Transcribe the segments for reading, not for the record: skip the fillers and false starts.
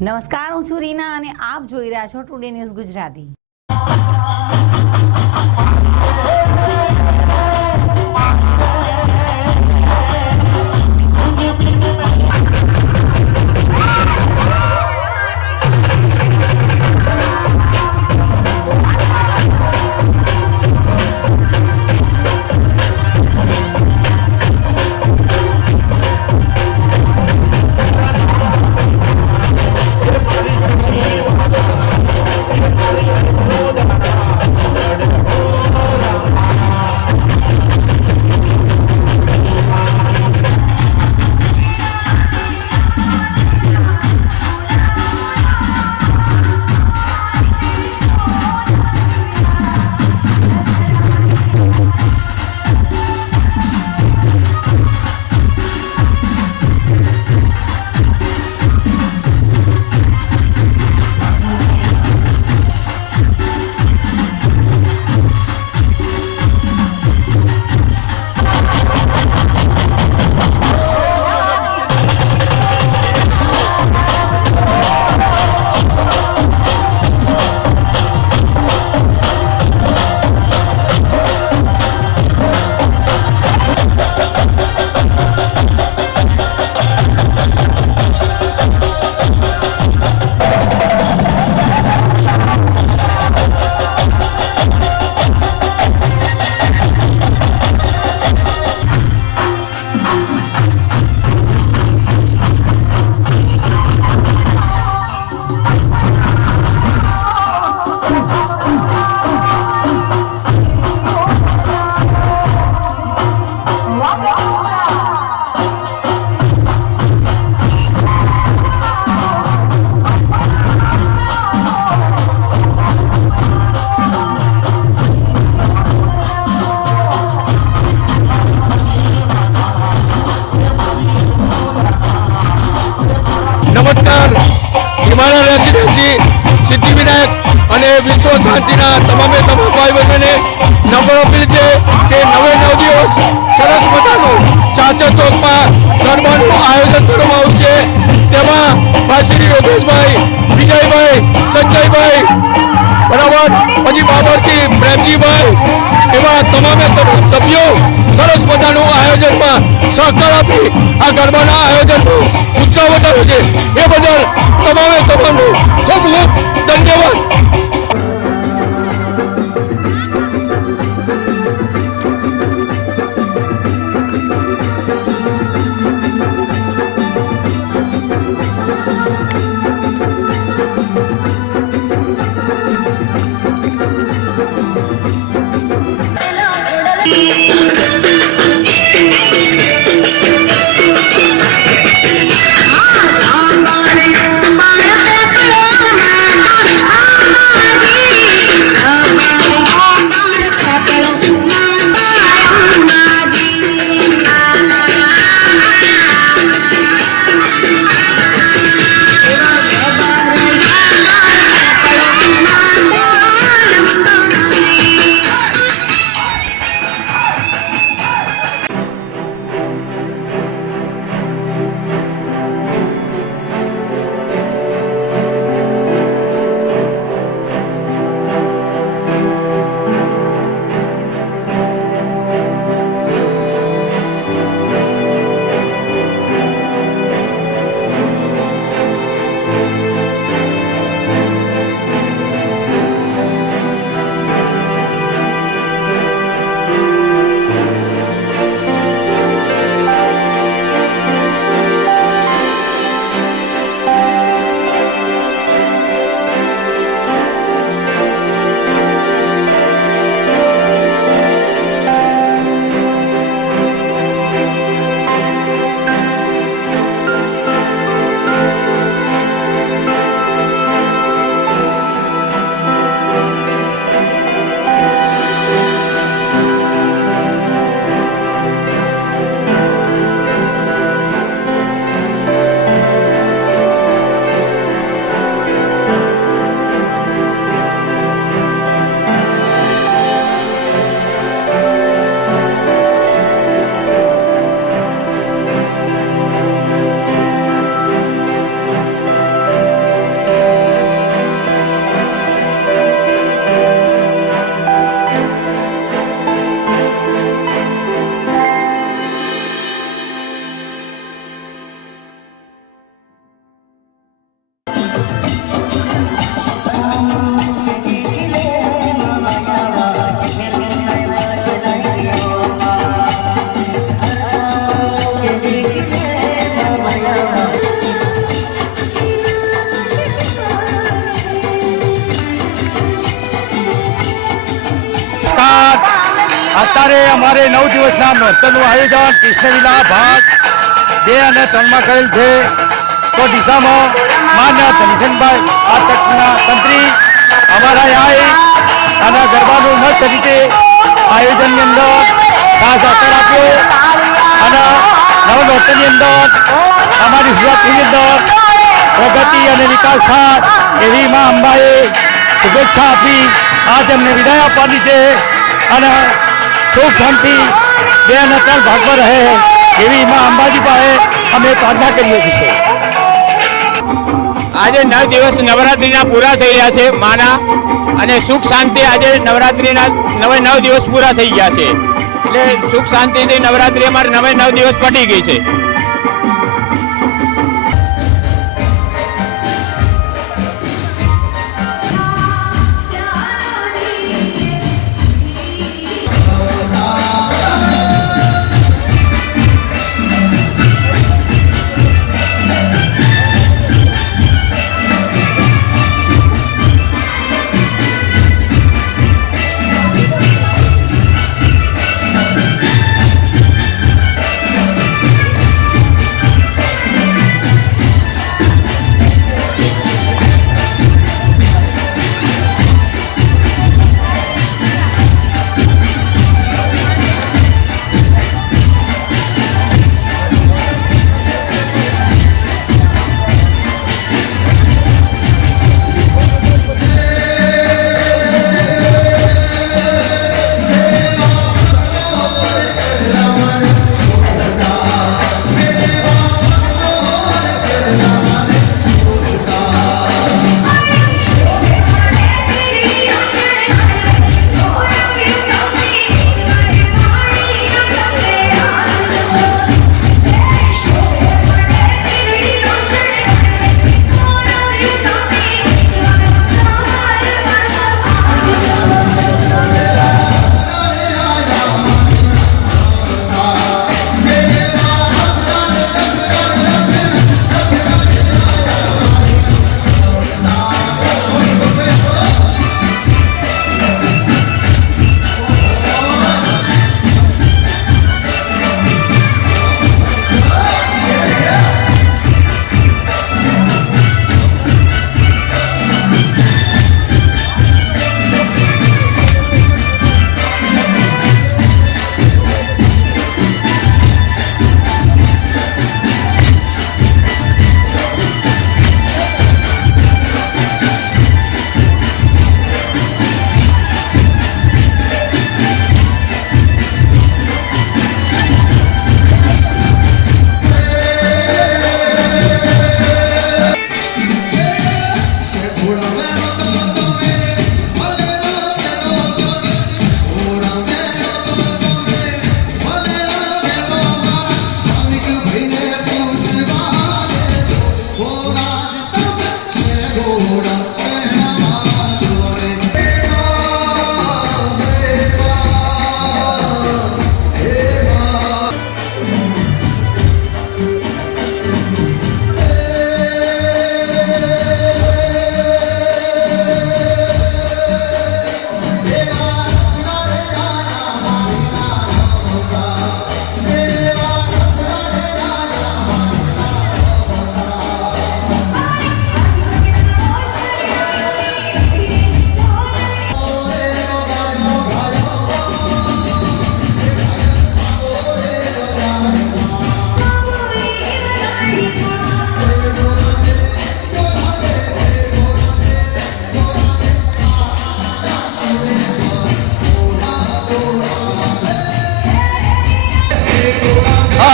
નમસ્કાર, હું છું રીના અને આપ જોઈ રહ્યા છો ટુડે ન્યૂઝ ગુજરાતી। नमस्कार। हिमालय रेसिडेंसी सिद्धिविनायक અને વિશ્વ શાંતિના તમામે તમામ ભાઈ બહેનોને નમ્ર અપીલ છે કે 9 દિવસ સરસ મજાનું ચાચર ચોકમાં ગરબાનું આયોજન કરવામાં આવ્યું છે। તેમાં ભાઈ શ્રી યોગેશભાઈ, વિજયભાઈ, સંજયભાઈ, બરાબર, પછી બાબરથી પ્રેમજીભાઈ, એવા તમામે તમામ સભ્યો સરસ મજાનું આયોજનમાં સહકાર આપી આ ગરબાના આયોજનનો ઉત્સાહ વધાર્યો છે। એ બદલ તમામે તમામનો ખૂબ ખૂબ ધન્યવાદ। અત્યારે અમારે 9 દિવસના નોરતરનું આયોજન કૃષ્ણલીલા ભાગ 2 અને 3માં કરેલ છે. તો દિશામાં માન્ય ધનસનભાઈ આ તકના તંત્રી અમારા આવી અને ગરબાનું મસ્ત રીતે આયોજનની અંદર સાથ સહકાર આપ્યો અને નવનોરતરની અંદર અમારી સુરતની અંદર પ્રગતિ અને વિકાસ થાય એવી માં અંબાએ શુભેચ્છા આપી આજ અમને વિદાય આપવાની છે અને સુખ શાંતિ 2 અને 3 ભાગમાં રહે એવી માં અંબાજી પાસે અમે પ્રાર્થના કરીએ છીએ. આજે 9 દિવસ નવરાત્રિના પૂરા થઈ રહ્યા છે માના અને સુખ શાંતિ આજે નવરાત્રિના 9 દિવસ પૂરા થઈ ગયા છે એટલે સુખ શાંતિથી નવરાત્રિ અમારે 9 દિવસ પતી ગઈ છે.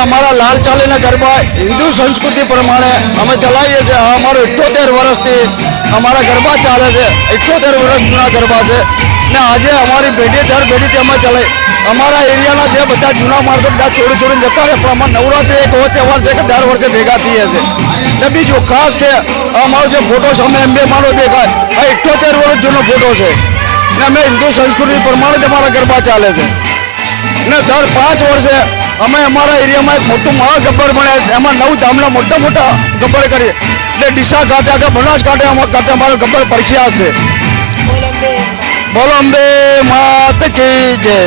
અમારા લાલ ચાલીના ગરબા હિન્દુ સંસ્કૃતિ પ્રમાણે અમે ચલાવીએ છીએ. આ અમારું 78 વર્ષથી અમારા ગરબા ચાલે છે. 78 વર્ષ જૂના ગરબા છે ને આજે અમારી પેઢી દર પેઢીથી અમે ચલાવી. અમારા એરિયાના જે બધા જૂના માણસો બધા છોડીને જતા રહે, પણ અમારા નવરાત્રિ એક એવો તહેવાર છે કે દર વર્ષે ભેગા થઈએ છીએ. ને બીજું ખાસ કે અમારો જે ફોટો સામે એમબે મારો દેખાય, આ 78 વર્ષ જૂનો ફોટો છે ને અમે હિન્દુ સંસ્કૃતિ પ્રમાણે જ અમારા ગરબા ચાલે છે. ને દર 5 વર્ષે અમે અમારા એરિયામાં એક મોટું મહાગબ્બર બને, એમાં 9 ધામના મોટા મોટા ગબ્બર કરીએ. એટલે ડીસા ખાતે આગળ બનાસકાંઠા ખાતે અમારો ગબ્બર પ્રખ્યાત છે. બોલો અંબે માત કી જય.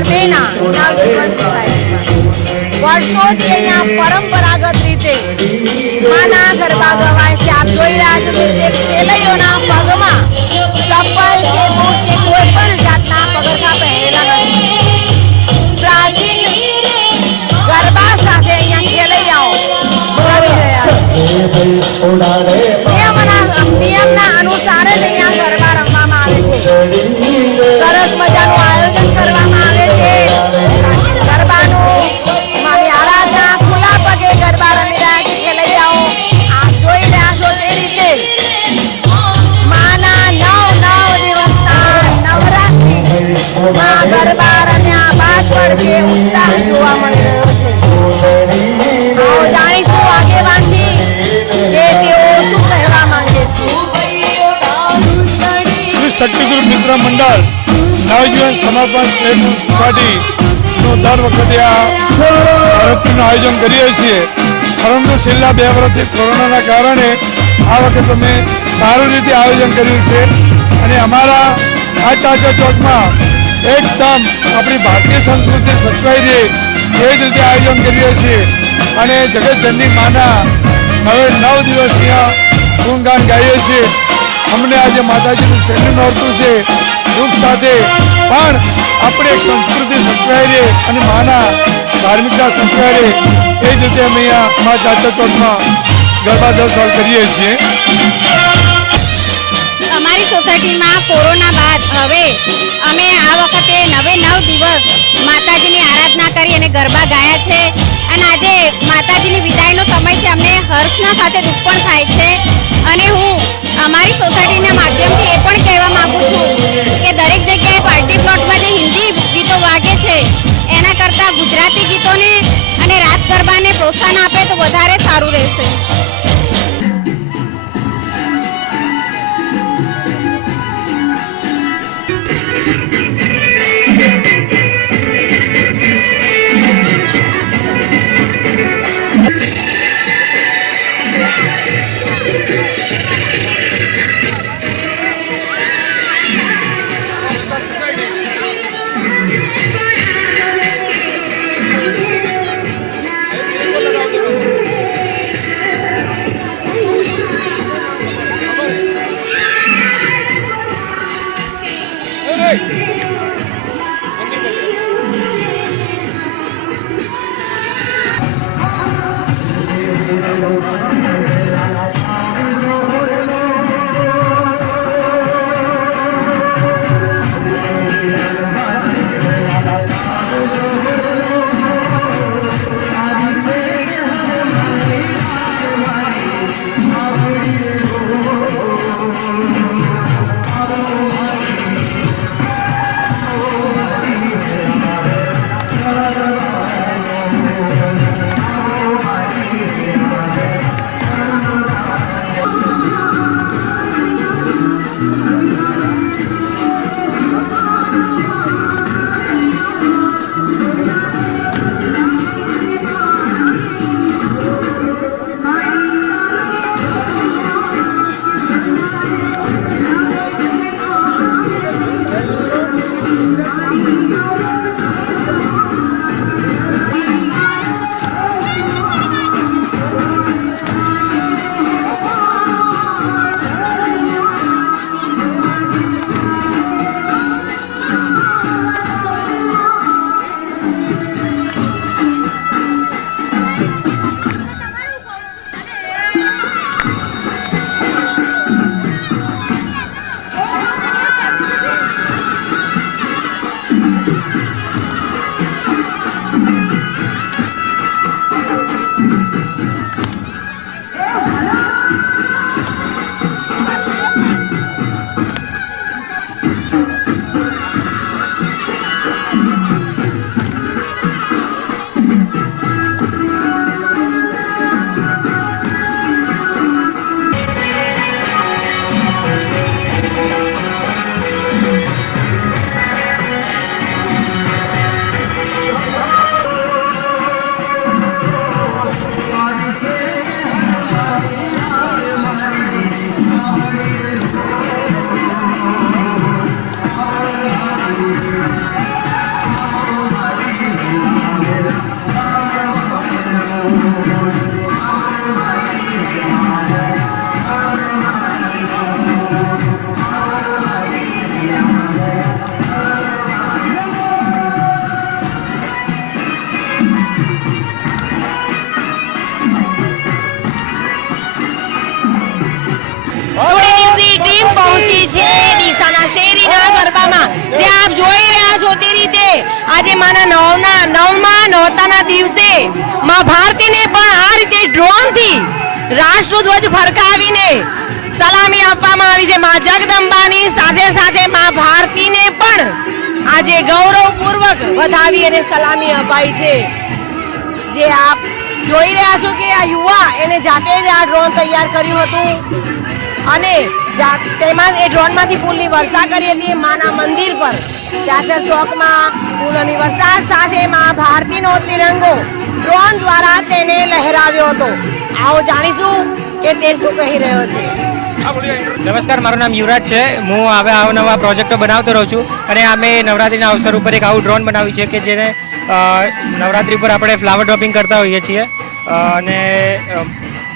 નંબર 2 ના નવજીવન સોસાયટીમાં વર્ષોથી અહીંયા પરંપરાગત રીતે માના ગરબા ગવાય છે. આપ જોઈ રહ્યા છો કે તે ખેલૈયોના પગમાં ચપ્પલ કે બૂટ કે કોઈ પણ જાતના પગરખા પહેરેલા નથી. પ્રાચીન ગરબા સાથે અહીંયા ખેલૈયાઓ આવી રહ્યા છે. નિયમના અનુસાર જ અહીંયા ગરબા રમવામાં આવે છે. સરસ મજાનું આયોજન કરવામાં આવે છે. પ્રાચીન ગરબાનું મારી આરાધના ખુલ્લા પગે ગરબા રમી રહ્યા છે ખેલૈયાઓ. આપ જોઈ રહ્યા છો તે રીતે માના 9 દિવસના નવરાત્રિમાં ગરબા રમ્યા બાદ પણ જે ઉત્સાહ જોવા મળી રહ્યો છે. આવો જાણીશું આગેવાનથી કે તેઓ શું કહેવા માંગે છે. શ્રી શક્તિગુરુ મિત્ર મંડળ નવજીવન સમર્પણ પ્લેટફોર્મ સોસાયટીનું દર વખતે આ નવરાત્રિનું આયોજન કરીએ છીએ, પરંતુ છેલ્લા 2 વર્ષથી કોરોનાના કારણે આ વખતે અમે સારી રીતે આયોજન કર્યું છે. અને અમારા આ ચાચા ચોકમાં એકદમ આપણી ભારતીય સંસ્કૃતિ સચવાઈ રહે એ જ રીતે આયોજન કરીએ છીએ. અને જગતજનની માના 9 દિવસ અહીંયા ગુણગાન ગાઈએ છીએ. અમને આજે માતાજીનું શેરનું નોરતું છે, દુઃખ સાથે પણ આપણે એક સંસ્કૃતિ સચવાઈ રહે અને માના ધાર્મિકતા સચવાઈ રહે એ જ રીતે અમે અહીંયા અમારા ચાચા ચોકમાં ગરબા 10 સાલ કરીએ છીએ. અમારી સોસાયટીમાં કોરોના બાદ હવે અમે આ વખતે 9 દિવસ માતાજીની આરાધના કરી અને ગરબા ગાયા છે. અને આજે માતાજીની વિદાયનો સમય છે. અમને હર્ષના સાથે દુઃખ પણ થાય છે. અને હું અમારી સોસાયટીના માધ્યમથી એ પણ કહેવા માંગુ છું કે દરેક જગ્યાએ પાર્ટી પ્લોટમાં જે હિન્દી ગીતો વાગે છે એના કરતાં ગુજરાતી ગીતોને અને રાસ ગરબાને પ્રોત્સાહન આપે તો વધારે સારું રહેશે. નવરાત્રિમાં જે આપ જોઈ રહ્યા છો તે રીતે આજે માના નવમા નોરતાના દિવસે માં ભારતીને પણ આ રીતે ડ્રોનથી રાષ્ટ્રધ્વજ ફરકાવીને સલામી આપવામાં આવી છે માં જગદંબાની સાથે સાથે માં ભારતીને પણ આજે ગૌરવપૂર્વક વધાવી અને સલામી અપાઈ છે। જે આપ જોઈ રહ્યા છો કે આ યુવા એને જાતે જ આ ડ્રોન તૈયાર કર્યું હતું અને તેમાં એ ડ્રોનમાંથી ફૂલની વર્ષા કરી હતી માના મંદિર પર ચાચર ચોકમાં ફૂલોની વર્ષા સાથે માં ભારતીનો તિરંગો ડ્રોન દ્વારા તેને લહેરાવ્યો હતો। આવો જાણીશું કે તે શું કહી રહ્યો છે। નમસ્કાર, મારું નામ યુવરાજ છે। હું હવે અવનવા પ્રોજેક્ટો બનાવતો રહું છું અને અમે નવરાત્રિના અવસર ઉપર એક આવું ડ્રોન બનાવ્યું છે કે જેને નવરાત્રિ પર આપણે ફ્લાવર ડ્રોપિંગ કરતા હોઈએ છીએ અને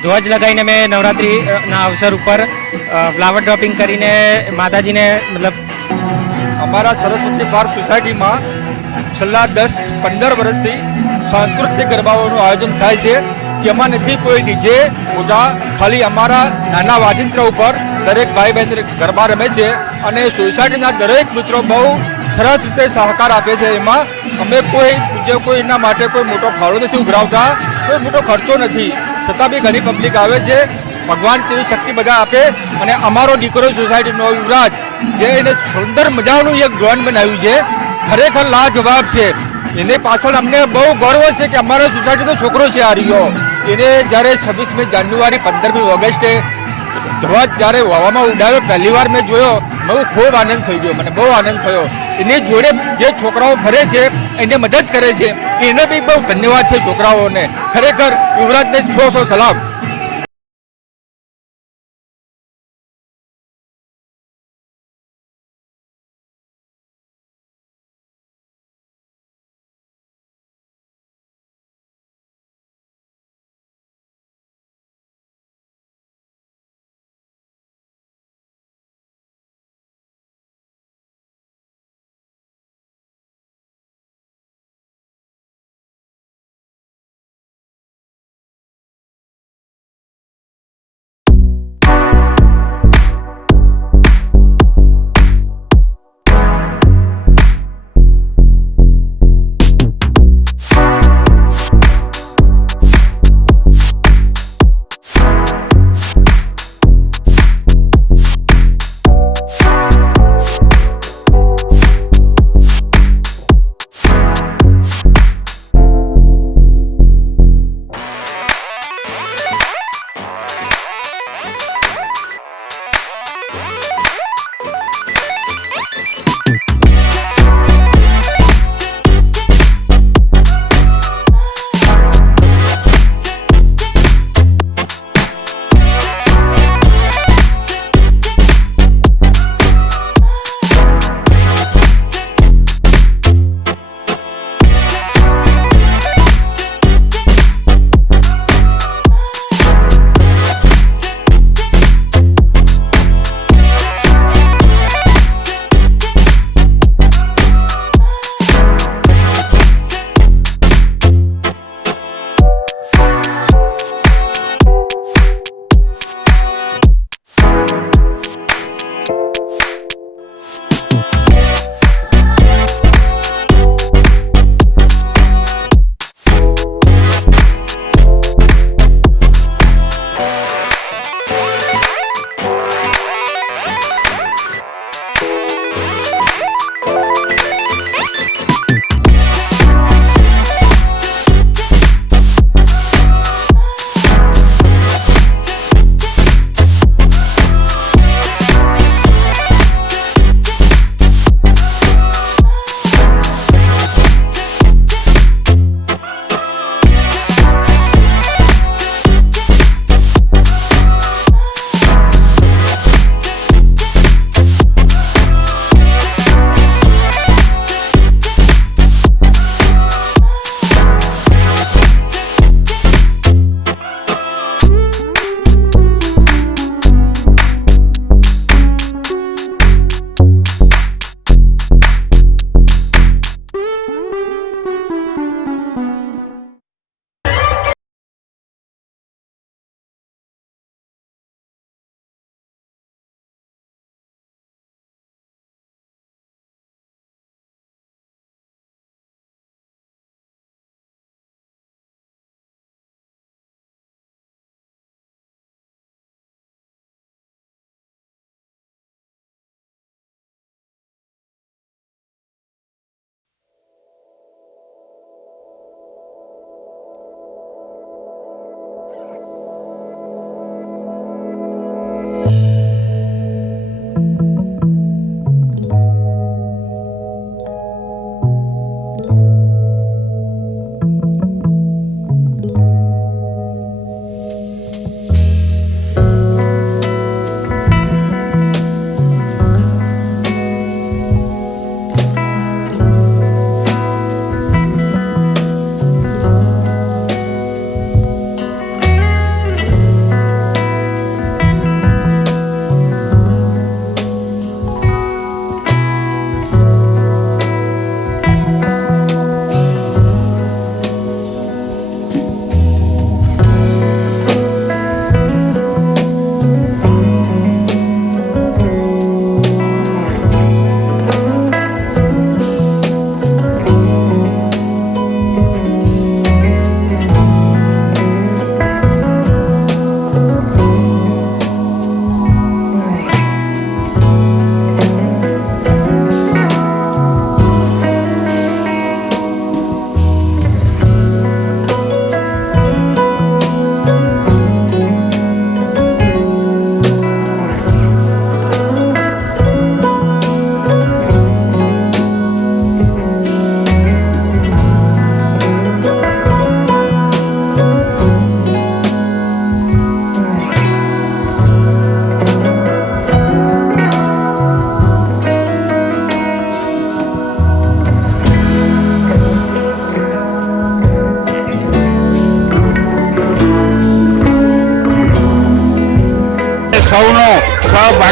ધ્વજ લગાવીને અમે નવરાત્રિના અવસર ઉપર ફ્લાવર ડ્રોપિંગ કરીને માતાજીને મતલબ અમારા સરસ્વતી પાર્ક સોસાયટીમાં છેલ્લા 10-15 વર્ષથી સાંસ્કૃતિક ગરબાઓનું આયોજન થાય છે। જેમાં નથી કોઈ ડીજે મોટા, ખાલી અમારા નાના વાજિંત્ર ઉપર દરેક ભાઈ બહેન ગરબા રમે છે અને સોસાયટીના દરેક મિત્રો બહુ સરસ રીતે સહકાર આપે છે। એમાં અમે કોઈના માટે કોઈ મોટો ફાળો નથી ઉઘરાવતા, કોઈ મોટો ખર્ચો નથી, છતાં બી ઘણી પબ્લિક આવે છે। ભગવાન તેવી શક્તિ બધા આપે અને અમારો દીકરો સોસાયટીનો યુવરાજ જે એને સુંદર મજાનું એક ડ્રોન બનાવ્યું છે, ખરેખર લાજવાબ છે। એને પાછળ અમને બહુ ગર્વ છે કે અમારા સોસાયટીનો છોકરો છે આ રહ્યો। એને જ્યારે 26મી જાન્યુઆરી 15મી ઓગસ્ટે ધ્વજ જ્યારે હવામાં ઉડાવ્યો પહેલી વાર મેં જોયો, બહુ ખૂબ આનંદ થઈ ગયો, મને બહુ આનંદ થયો। એની જોડે જે છોકરાઓ ફરે છે એને મદદ કરે છે, એને બી બહુ ધન્યવાદ છે છોકરાઓને। ખરેખર યુવરાજને 100 સલામ।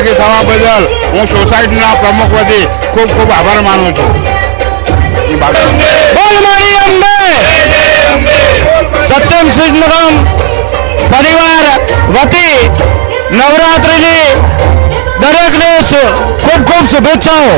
સહભાગી થવા બદલ હું સોસાયટીના પ્રમુખ વતી ખૂબ ખૂબ આભાર માનું છું. બોલ મારી અંબે સત્યમ સિદ્ધનગમ પરિવાર વતી નવરાત્રિની દરેકને ખૂબ ખૂબ શુભેચ્છાઓ.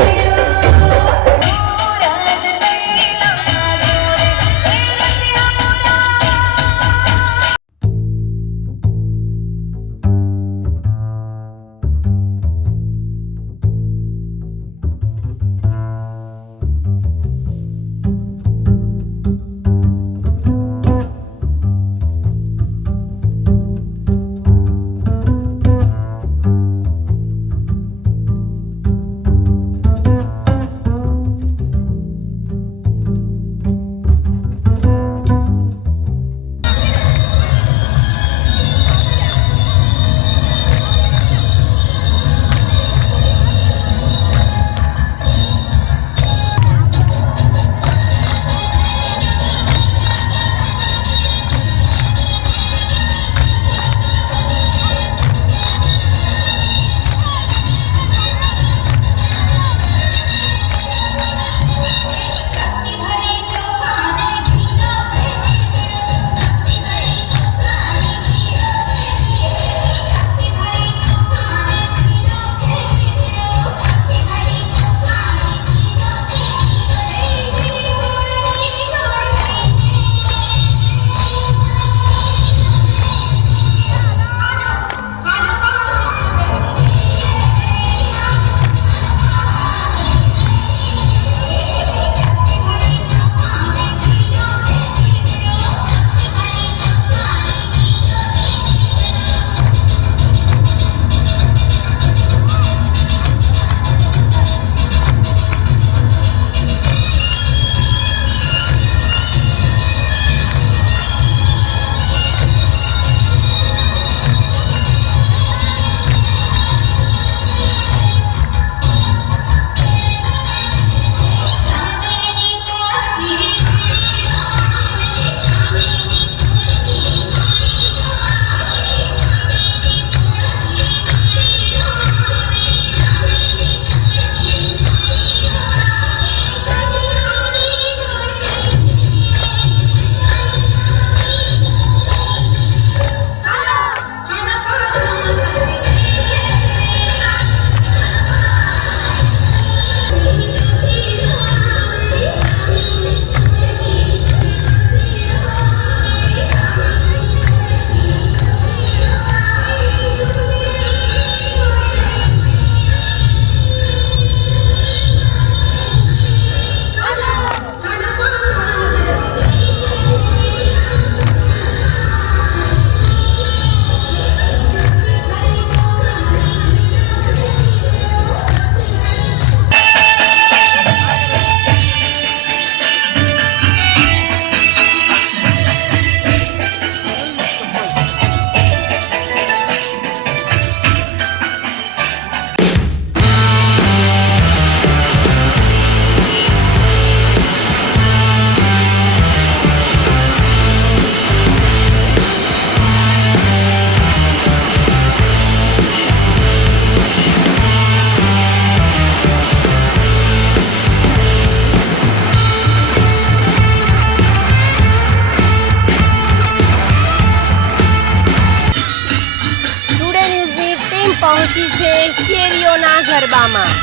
પહોંચી છે શેરીઓના ગરબામાં.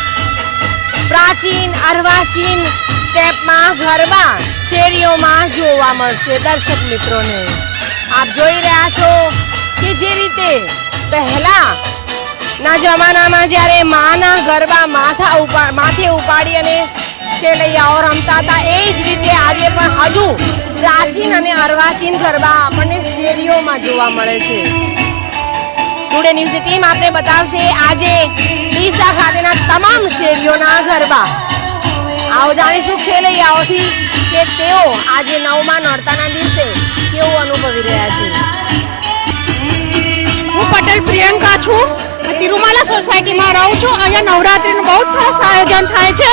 પ્રાચીન અર્વાચીન સ્ટેપમાં ગરબા શેરીઓમાં જોવા મળશે દર્શક મિત્રોને. આપ જોઈ રહ્યા છો કે જે રીતે પહેલાના જમાનામાં જ્યારે માના ગરબા માથે ઉપાડી અને ખેલૈયાઓ રમતા હતા, એ જ રીતે આજે પણ હજુ પ્રાચીન અને અર્વાચીન ગરબા આપણને શેરીઓમાં જોવા મળે છે. ટુડે ન્યૂઝની ટીમ આપણે બતાવશે આજે ડીસા ખાતેના તમામ શેરીઓના ગરબા. આવો જાણીશું ખેલૈયાઓથી કે તેઓ આજે 9મા નોરતાના દિવસે કેવું અનુભવી રહ્યા છે. હું પટેલ પ્રિયંકા છું, તિરુમાલા સોસાયટીમાં રહું છું. અહીંયા નવરાત્રીનું બહુ સરસ આયોજન થાય છે.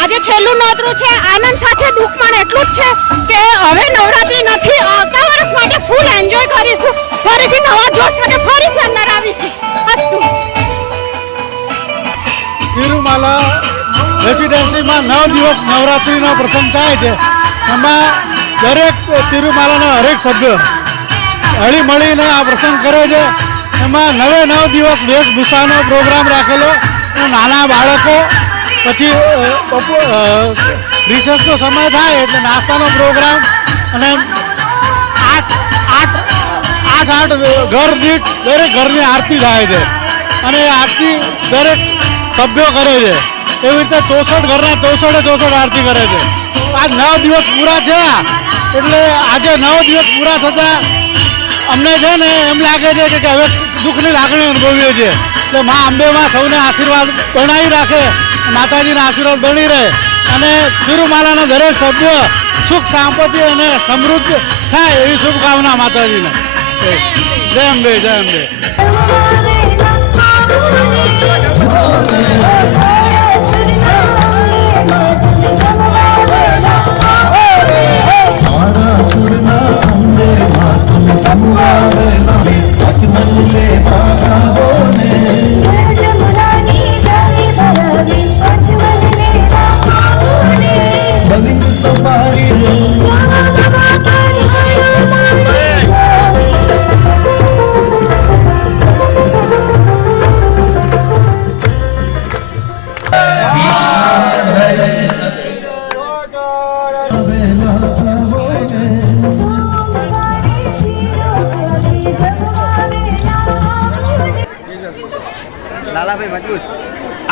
આજે છેલ્લું નોતરું છે. આનંદ સાથે દુઃખ પણ એટલું જ છે કે હવે નવરાત્રી નથી, આવતા વર્ષ માટે ફૂલ એન્જોય કરીશું, ફરીથી નવા જોશ અને ફરીથી અંદર આવીશું. અસ્તુ. તિરુમાલા રેસિડેન્સીમાં 9 દિવસ નવરાત્રિનો પ્રસંગ થાય છે. એમાં દરેક તિરુમાલાના હરેક સભ્ય હળી મળીને આ પ્રસંગ કરે છે. એમાં 9 દિવસ વેશભૂષાનો પ્રોગ્રામ રાખેલો. નાના બાળકો પછી રિસેસનો સમય થાય એટલે નાસ્તાનો પ્રોગ્રામ અને આઠ ઘર દીઠ દરેક ઘરની આરતી થાય છે અને આરતી દરેક સભ્યો કરે છે. એવી રીતે 64 ઘરના 64 આરતી કરે છે. આજ 9 દિવસ પૂરા થયા એટલે આજે 9 દિવસ પૂરા થતાં અમને છે ને એમ લાગે છે કે હવે દુઃખની લાગણી અનુભવીએ છીએ. એટલે મા અંબેમાં સૌને આશીર્વાદ બનાવી રાખે, માતાજીના આશીર્વાદ બની રહે અને તિરુમાલાના દરેક સભ્ય સુખ સંપત્તિ અને સમૃદ્ધ થાય એવી શુભકામના માતાજીને. જય અંબે, જય અંબે.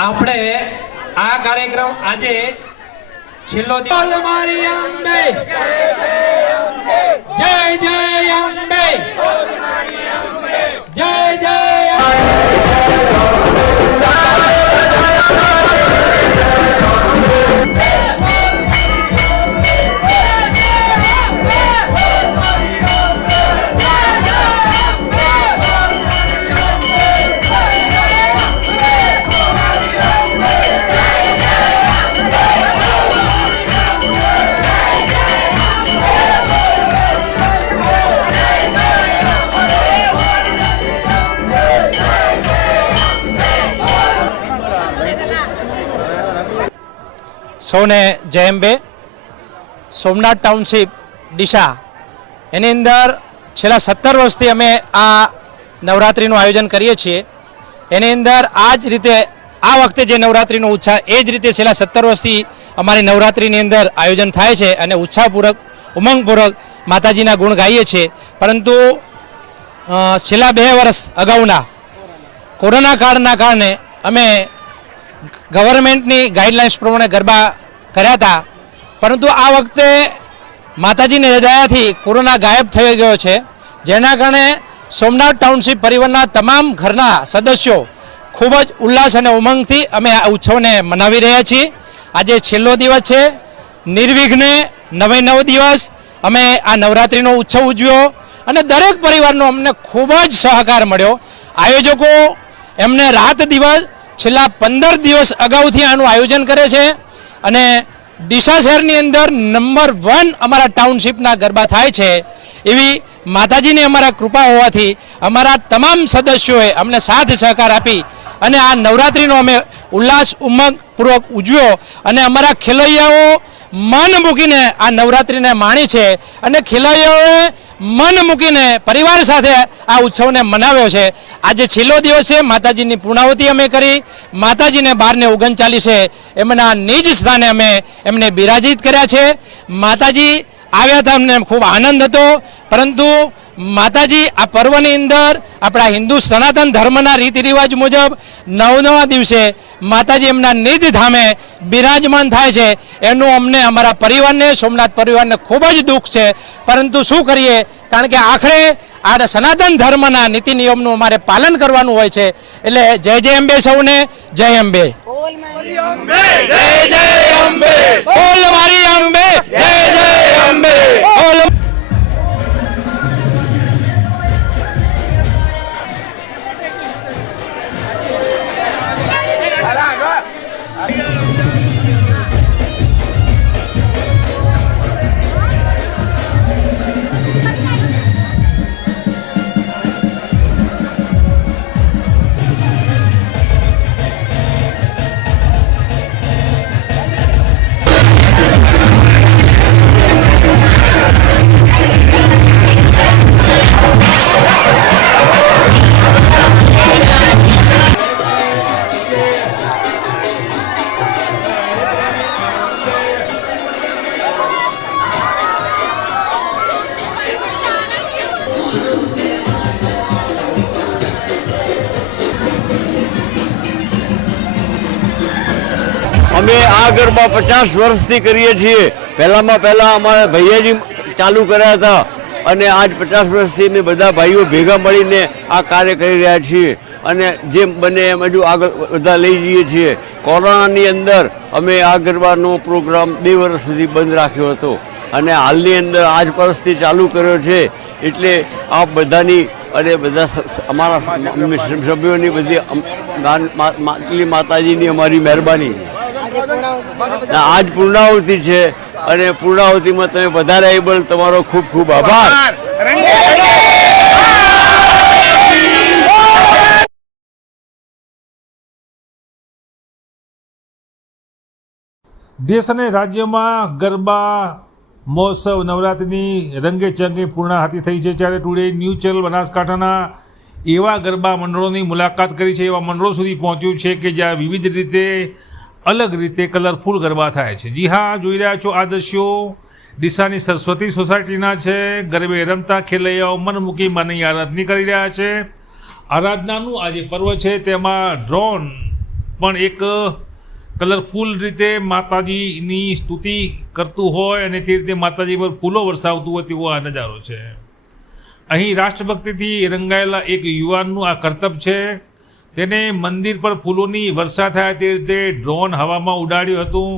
આપણે આ કાર્યક્રમ આજે છેલ્લો દિવસ મારી અંબે જય જય અંબે જય જય સૌને જય અંબે. સોમનાથ ટાઉનશીપ ડીસા એની અંદર છેલ્લા 17 વર્ષથી અમે આ નવરાત્રિનું આયોજન કરીએ છીએ. એની અંદર આ જ રીતે આ વખતે જે નવરાત્રિનો ઉત્સાહ એ જ રીતે છેલ્લા 17 વર્ષથી અમારી નવરાત્રિની અંદર આયોજન થાય છે અને ઉત્સાહપૂર્વક ઉમંગપૂર્વક માતાજીના ગુણ ગાઈએ છીએ. પરંતુ છેલ્લા 2 વર્ષ અગાઉના કોરોના કાળના કારણે અમે ગવર્મેન્ટની ગાઈડલાઇન્સ પ્રમાણે ગરબા કર્યા હતા. પરંતુ આ વખતે માતાજીની દયાથી કોરોના ગાયબ થઈ ગયો છે, જેના કારણે સોમનાથ ટાઉનશીપ પરિવારના તમામ ઘરના સદસ્યો ખૂબ જ ઉલ્લાસ અને ઉમંગથી અમે આ ઉત્સવને મનાવી રહ્યા છીએ. આજે છેલ્લો દિવસ છે. નિર્વિઘ્ને 9 દિવસ અમે આ નવરાત્રિનો ઉત્સવ ઉજવ્યો અને દરેક પરિવારનો અમને ખૂબ જ સહકાર મળ્યો. આયોજકો એમને રાત દિવસ છેલ્લા 15 દિવસ અગાઉથી આનું આયોજન કરે છે અને ડીસા શહેરની અંદર નંબર 1 અમારા ટાઉનશીપના ગરબા થાય છે. એવી માતાજીની અમારા કૃપા હોવાથી અમારા તમામ સદસ્યોએ અમને સાથ સહકાર આપી અને આ નવરાત્રિનો અમે ઉલ્લાસ ઉમંગપૂર્વક ઉજવ્યો અને અમારા ખેલૈયાઓ મન મૂકીને આ નવરાત્રિને માણી છે અને ખેલૈયાઓએ મન મૂકીને પરિવાર સાથે આ ઉત્સવને મનાવ્યો છે. આજે છેલ્લો દિવસ છે. માતાજીની પૂર્ણાહુતિ અમે કરી. માતાજીને 12:39 એમના નિજ સ્થાને અમે એમને બિરાજિત કર્યા છે. માતાજી આવ્યા હતા, અમને ખૂબ આનંદ હતો. પરંતુ માતાજી આ પર્વની અંદર આપણા હિન્દુ સનાતન ધર્મના રીતિ રિવાજ મુજબ 9 દિવસે માતાજી એમના નિજ ધામે બિરાજમાન થાય છે. એનું અમને અમારા પરિવારને, સોમનાથ પરિવારને ખૂબ જ દુઃખ છે. પરંતુ શું કરીએ, કારણ કે આખરે આ સનાતન ધર્મના નીતિ નિયમનું અમારે પાલન કરવાનું હોય છે. એટલે જય જય અંબે સૌને. જય અંબે. જય જય અંબે. બોલ મારી અંબે. જય જય અંબે. બોલ અમે આ ગરબા 50 વર્ષથી કરીએ છીએ. પહેલાં અમારા ભૈયાજી ચાલુ કર્યા હતા અને આજ 50 વર્ષથી અમે બધા ભાઈઓ ભેગા મળીને આ કાર્ય કરી રહ્યા છીએ અને જેમ બને એમ હજુ આગળ બધા લઈ જઈએ છીએ. કોરોનાની અંદર અમે આ ગરબાનો પ્રોગ્રામ 2 વર્ષ સુધી બંધ રાખ્યો હતો અને હાલની અંદર આજ વર્ષથી ચાલુ કર્યો છે. એટલે આ બધાની અને બધા અમારા સભ્યોની બધી માતાજીની અમારી મહેરબાની. આજ પૂર્ણાહુતિ છે અને પૂર્ણાહુતિમાં તમે વધારે એબલ, તમારો ખૂબ ખૂબ આભાર. દેશ અને રાજ્યમાં ગરબા મહોત્સવ નવરાત્રિની રંગે ચંગે પૂર્ણાહુતિ થઈ છે. ત્યારે ટુડે ન્યૂઝ ચેનલ બનાસકાંઠાના એવા ગરબા મંડળોની મુલાકાત કરી છે, એવા મંડળો સુધી પહોંચ્યું છે કે જ્યાં વિવિધ રીતે અલગ રીતે કલરફુલ ગરબા થાય છે. જી હા, જોઈ રહ્યા છો આ દ્રશ્યો ડીસાની સરસ્વતી સોસાયટીના છે. ગરબે રમતા ખેલૈયાઓ મન મૂકી માની આરાધના કરી રહ્યા છે. આરાધનાનું આ જે પર્વ છે તેમાં ડ્રોન પણ એક કલરફુલ રીતે માતાજીની સ્તુતિ કરતું હોય અને તે રીતે માતાજી પર ફૂલો વરસાવતું હોય તેવો આ નજારો છે. અહીં રાષ્ટ્રભક્તિથી રંગાયેલા એક યુવાનનું આ કરતબ છે. તેને મંદિર પર ફૂલોની વર્ષા થાય તે રીતે ડ્રોન હવામાં ઉડાડ્યું હતું.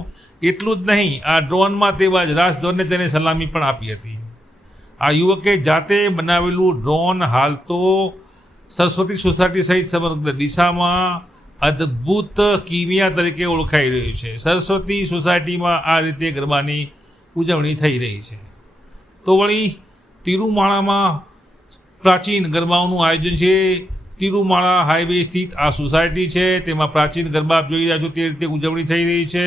એટલું જ નહીં, આ ડ્રોનમાં તે બાદ રાષ્ટ્રધ્વજને તેને સલામી પણ આપી હતી. આ યુવકે જાતે બનાવેલું ડ્રોન હાલ તો સરસ્વતી સોસાયટી સહિત સમગ્ર ડીસામાં અદ્ભુત કિમિયા તરીકે ઓળખાઈ રહ્યું છે. સરસ્વતી સોસાયટીમાં આ રીતે ગરબાની ઉજવણી થઈ રહી છે. તો વળી તિરુમાળામાં પ્રાચીન ગરબાઓનું આયોજન છે. તિરુમાળા હાઈવે સ્થિત આ સોસાયટી છે, તેમાં પ્રાચીન ગરબા જોઈ રહ્યા છો તે રીતે ઉજવણી થઈ રહી છે.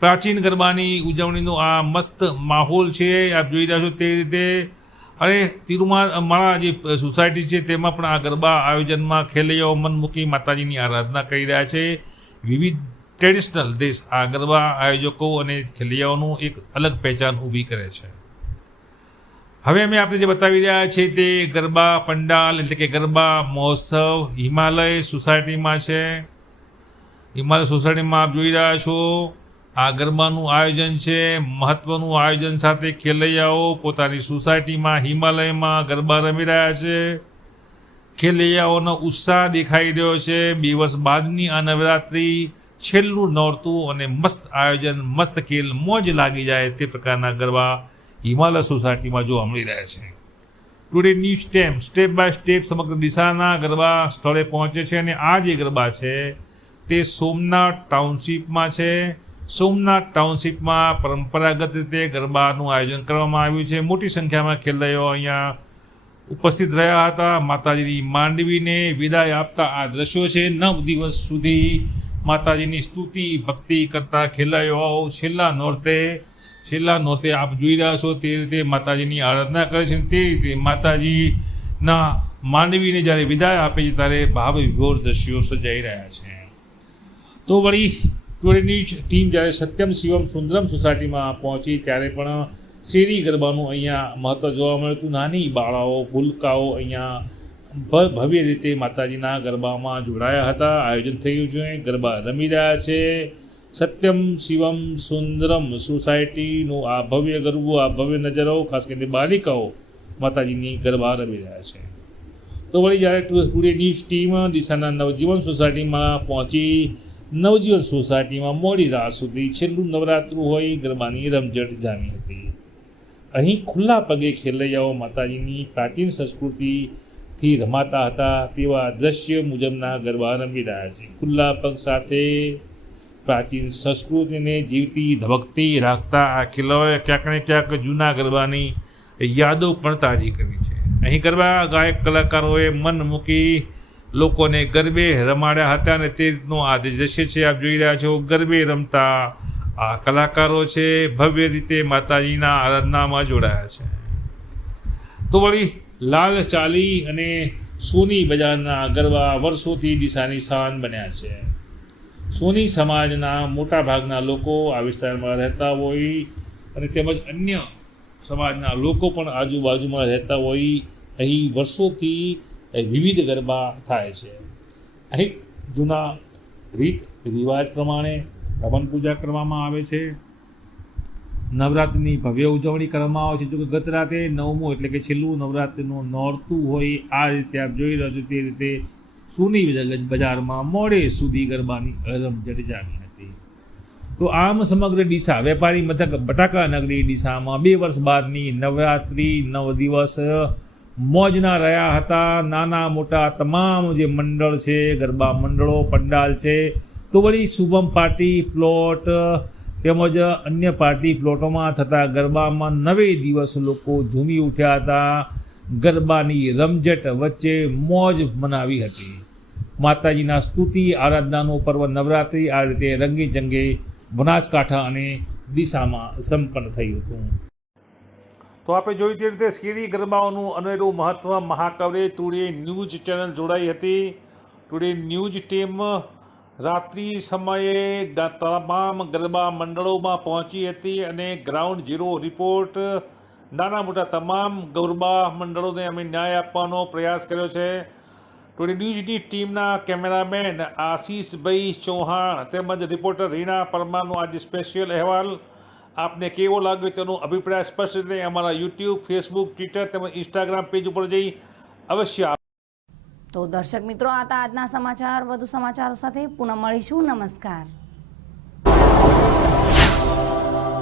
પ્રાચીન ગરબાની ઉજવણીનો આ મસ્ત માહોલ છે, આપ જોઈ રહ્યા છો તે રીતે. અને તિરુમાળા જે સોસાયટી છે તેમાં પણ આ ગરબા આયોજનમાં ખેલૈયાઓ મન મૂકી માતાજીની આરાધના કરી રહ્યા છે. વિવિધ ટ્રેડિશનલ દેશ આ ગરબા આયોજકો અને ખેલૈયાઓનું એક અલગ પહેચાન ઊભી કરે છે. હવે અમે આપણે જે બતાવી રહ્યા છીએ તે ગરબા પંડાલ એટલે કે ગરબા મહોત્સવ હિમાલય સોસાયટીમાં છે. હિમાલય સોસાયટીમાં આપ જોઈ રહ્યા છો આ ગરબાનું આયોજન છે. મહત્ત્વનું આયોજન સાથે ખેલૈયાઓ પોતાની સોસાયટીમાં હિમાલયમાં ગરબા રમી રહ્યા છે. ખેલૈયાઓનો ઉત્સાહ દેખાઈ રહ્યો છે. 2 વર્ષ બાદની આ નવરાત્રિ છેલ્લું નોરતું અને મસ્ત આયોજન, મસ્ત ખેલ, મોજ લાગી જાય તે પ્રકારના ગરબા હિમાલય સોસાયટીમાં જોવા મળી રહ્યા છે. Today news step by step સમગ્ર ડીસાના ગરબા સ્થળે પહોંચે છે અને આ જે ગરબા છે તે સોમનાથ ટાઉનશીપમાં છે. સોમનાથ ટાઉનશીપમાં પરંપરાગત રીતે ગરબાનું આયોજન કરવામાં આવ્યું છે. મોટી સંખ્યામાં ખેલૈયાઓ અહીંયા ઉપસ્થિત રહ્યા હતા. માતાજીની માંડવીને વિદાય આપતા આ દ્રશ્યો છે. 9 દિવસ સુધી માતાજીની સ્તુતિ ભક્તિ કરતા ખેલૈયાઓ છેલ્લા નોરતે આપ જોઈ રહ્યા છો તે રીતે માતાજીની આરાધના કરે છે. તે રીતે માતાજીના માંડવીને જ્યારે વિદાય આપે છે ત્યારે ભાવ વિભોર દ્રશ્યો સર્જાઈ રહ્યા છે. તો વળી ટુડે ન્યૂઝ ટીમ જ્યારે સત્યમ શિવમ સુંદરમ સોસાયટીમાં પહોંચી ત્યારે પણ શેરી ગરબાનું અહીંયા મહત્ત્વ જોવા મળ્યું હતું. નાની બાળાઓ, ભૂલકાઓ અહીંયા ભવ્ય રીતે માતાજીના ગરબામાં જોડાયા હતા. આયોજન થયું છે, ગરબા રમી રહ્યા છે. સત્યમ શિવમ સુંદરમ સોસાયટીનું આ ભવ્ય ગરબું, આ ભવ્ય નજરો, ખાસ કરીને બાલિકાઓ માતાજીની ગરબા રમી રહ્યા છે. તો વળી જ્યારે ટુડે ન્યૂઝ ટીમ ડીસાના નવજીવન સોસાયટીમાં પહોંચી, નવજીવન સોસાયટીમાં મોડી રાત સુધી છેલ્લું નવરાત્રું હોય ગરબાની રમઝટ જામી હતી. અહીં ખુલ્લા પગે ખેલૈયાઓ માતાજીની પ્રાચીન સંસ્કૃતિથી રમાતા હતા તેવા દ્રશ્ય મુજબના ગરબા રમી રહ્યા છે. ખુલ્લા પગ સાથે પ્રાચીન સંસ્કૃતિને જીવતી ધબકતી રાખતા આ ખેલૈયાઓએ ક્યાંક ને ક્યાંક જૂના ગરબાની યાદો પણ તાજી કરી છે. અહીં ગરબા ગાયક કલાકારોએ મન મૂકી લોકોને ગરબે રમાડ્યા હતા અને તે રીતનું આ દ્રશ્ય છે આપ જોઈ રહ્યા છો. ગરબે રમતા આ કલાકારો છે ભવ્ય રીતે માતાજીના આરાધનામાં જોડાયા છે. તો વળી લાલ ચાલી અને સોની બજારના ગરબા વર્ષોથી ડીસાની શાન બન્યા છે. સોની સમાજના મોટા ભાગના લોકો આ વિસ્તારમાં રહેતા હોય અને તેમજ અન્ય સમાજના લોકો પણ આજુબાજુમાં રહેતા હોય. અહીં વર્ષોથી વિવિધ ગરબા થાય છે. અહીં જૂના રીત રિવાજ પ્રમાણે હવન પૂજા કરવામાં આવે છે, નવરાત્રિની ભવ્ય ઉજવણી કરવામાં આવે છે. જો કે ગત રાતે 9મું એટલે કે છેલ્લું નવરાત્રિનું નોરતું હોય આ રીતે આપ જોઈ રહ્યો છો તે રીતે સુની બજારમાં મોડે સુધી ગરબાની રમઝટ જામી હતી. તો આમ સમગ્ર ડીસા વેપારી મથક બટાકા નગરી ડીસામાં 2 વર્ષ બાદની નવરાત્રિ 9 દિવસ મોજના રહ્યા હતા. નાના મોટા તમામ જે મંડળ છે, ગરબા મંડળો, પંડાલ છે, તો વળી શુભમ પાર્ટી પ્લોટ તેમજ અન્ય પાર્ટી પ્લોટોમાં થતા ગરબામાં 9 દિવસ લોકો ઝૂમી ઉઠ્યા હતા. ગરબાની રમઝટ વચ્ચે મોજ મનાવી હતી. માતાજીના સ્તુતિ આરાધનાનું પર્વ નવરાત્રિ આ રીતે રંગે ચંગે બનાસકાંઠા અને ડીસામાં સંપન્ન થયું હતું. તો આપણે જોઈ તે રીતે શેરી ગરબાઓનું અનેરું મહત્ત્વ મહાકવરેજ ટુડે ન્યૂઝ ચેનલ જોડાઈ હતી. ટુડે ન્યૂઝ ટીમ રાત્રિ સમયે તમામ ગરબા મંડળોમાં પહોંચી હતી અને ગ્રાઉન્ડ ઝીરો રિપોર્ટ નાના મોટા તમામ ગરબા મંડળોને અમે ન્યાય આપવાનો પ્રયાસ કર્યો છે. ટુડે ન્યૂઝની ટીમના કેમેરામેન આશીષભાઈ ચૌહાણ તેમજ રિપોર્ટર રીના પરમારનો આજે સ્પેશિયલ અહેવાલ આપને કેવો લાગ્યો તેનો અભિપ્રાય સ્પષ્ટ રીતે અમારા યુટ્યુબ, ફેસબુક, ટ્વિટર તેમજ ઇન્સ્ટાગ્રામ પેજ ઉપર જઈ અવશ્ય. તો દર્શક મિત્રો, આ હતા આજના સમાચાર. વધુ સમાચારો સાથે પુનઃ મળીશું. નમસ્કાર.